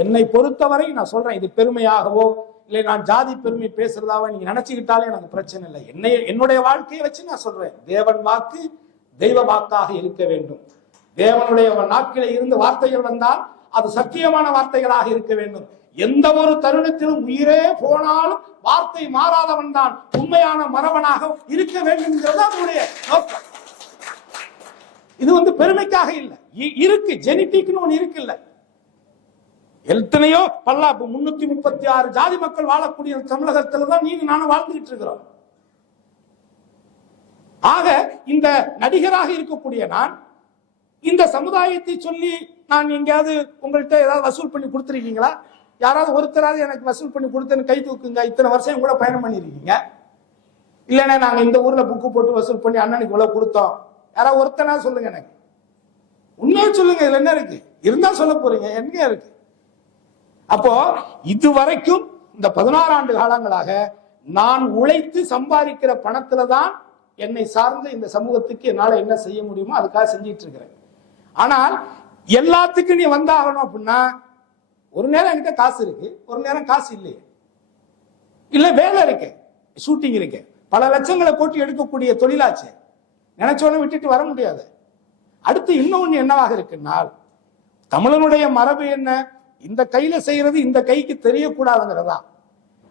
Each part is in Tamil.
என்னை பொறுத்தவரை நான் சொல்றேன், இது பெருமையாகவோ இல்லை நான் ஜாதி பெருமை பேசுறதாவோ நீங்க நினைச்சுக்கிட்டாலே எனக்கு பிரச்சனை இல்லை. என்னுடைய வாழ்க்கையை வச்சு நான் சொல்றேன், தேவன் வாக்கு தெய்வ வாக்காக இருக்க வேண்டும். தேவனுடைய நாக்கில இருந்து வார்த்தைகள் வந்தால் அது சத்தியமான வார்த்தைகளாக இருக்க வேண்டும். எந்த ஒரு தருணத்திலும் உயிரே போனாலும் வார்த்தை மாறாதவன் தான் உண்மையான மரபனாக இருக்க வேண்டும் அவருடைய நோக்கம். இது பெருமைக்காக இல்லை, இருக்கு ஜெனட்டிக்னு ஒண்ணு இருக்கு. இல்ல எத்தனையோ 336 ஜாதி மக்கள் வாழக்கூடிய தமிழகத்துல தான் நீங்க நானும் வாழ்ந்துகிட்டு இருக்கிறோம். ஆக இந்த நடிகராக இருக்கக்கூடிய நான் இந்த சமுதாயத்தை சொல்லி நான் எங்கேயாவது உங்கள்கிட்ட ஏதாவது வசூல் பண்ணி கொடுத்துருக்கீங்களா? யாராவது ஒருத்தராவது எனக்கு வசூல் பண்ணி கொடுத்தேன்னு கை தூக்குங்க. இத்தனை வருஷம் கூட பயணம் பண்ணிருக்கீங்க. இல்லைன்னா நாங்க இந்த ஊர்ல புக்கு போட்டு வசூல் பண்ணி அண்ணனுக்கு இவ்வளவு கொடுத்தோம், யாராவது ஒருத்தனா சொல்லுங்க. எனக்கு உண்மையை சொல்லுங்க, இதுல என்ன இருக்கு? இருந்தா சொல்ல போறீங்க, எங்க இருக்கு? அப்போ இதுவரைக்கும் இந்த 16 ஆண்டு காலங்களாக நான் உழைத்து சம்பாதிக்கிற பணத்துலதான் என்னை சார்ந்த இந்த சமூகத்துக்கு என்னால என்ன செய்ய முடியுமோ அதுக்காக செஞ்சிட்டு இருக்கிறேன். ஆனால் எல்லாத்துக்கும் நீ வந்தாகணும் அப்படின்னா ஒரு நேரம் என்கிட்ட காசு இருக்கு, ஒரு நேரம் காசு இல்லையே, இல்ல வேலை இருக்கு, ஷூட்டிங் இருக்கு, பல லட்சங்களை போட்டு எடுக்கக்கூடிய தொழிலாச்சு, நினைச்சோன்னு விட்டுட்டு வர முடியாது. அடுத்து இன்னொன்னு என்னவாக இருக்குன்னா, தமிழனுடைய மரபு என்ன, இந்த கையில செய்யறது இந்த கைக்கு தெரியக்கூடாதுங்கிறதா.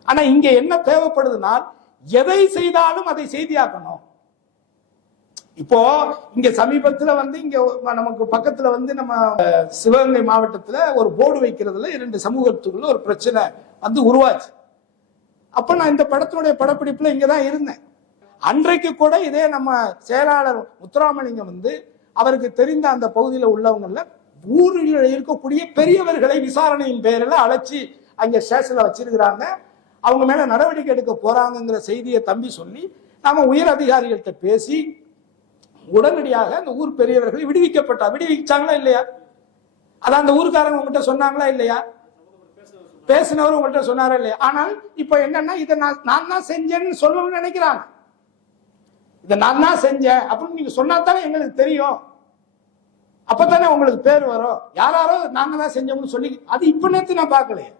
ஆனா இங்க என்ன தேவைப்படுதுன்னா, எதை செய்தாலும் அதை செய்தியாக்கணும். இப்போ இங்க சமீபத்துல இங்க நமக்கு பக்கத்துல நம்ம சிவகங்கை மாவட்டத்துல ஒரு போர்டு வைக்கிறதுல 2 சமூகத்துக்குள்ள ஒரு பிரச்சனை உருவாச்சு. அப்ப நான் இந்த படத்தினுடைய படப்பிடிப்புல இங்கதான் இருந்தேன். அன்றைக்கு கூட இதே நம்ம செயலாளர் முத்துராமலிங்கம் அவருக்கு தெரிந்த அந்த பகுதியில் உள்ளவங்கள ஊரில் இருக்கக்கூடிய பெரியவர்களை விசாரணையின் பெயரில் அழைச்சி அங்க ஸ்டேஷன்ல வச்சிருக்கிறாங்க, அவங்க மேல நடவடிக்கை எடுக்க போறாங்கிற செய்தியை தம்பி சொல்லி நாம உயர் அதிகாரிகள்கிட்ட பேசி உடனடியாக அந்த ஊர் பெரியவர்களை விடுவிச்சாங்களா இல்லையா? அதான் அந்த ஊருக்காரங்க உங்ககிட்ட சொன்னாங்களா இல்லையா? பேசினவர் உங்கள்கிட்ட சொன்னாரா இல்லையா? ஆனால் இப்ப என்னன்னா, இதை நான் தான் செஞ்சேன்னு சொல்லணும்னு நினைக்கிறாங்க. இதை நான் தான் செஞ்சேன் அப்படின்னு நீங்க சொன்னாத்தானே எங்களுக்கு தெரியும், அப்பதானே உங்களுக்கு பேர் வரும். யாரோ நாங்க தான் செஞ்சோம்னு சொல்லி அது இப்ப நேத்து நான் பார்க்கலையே.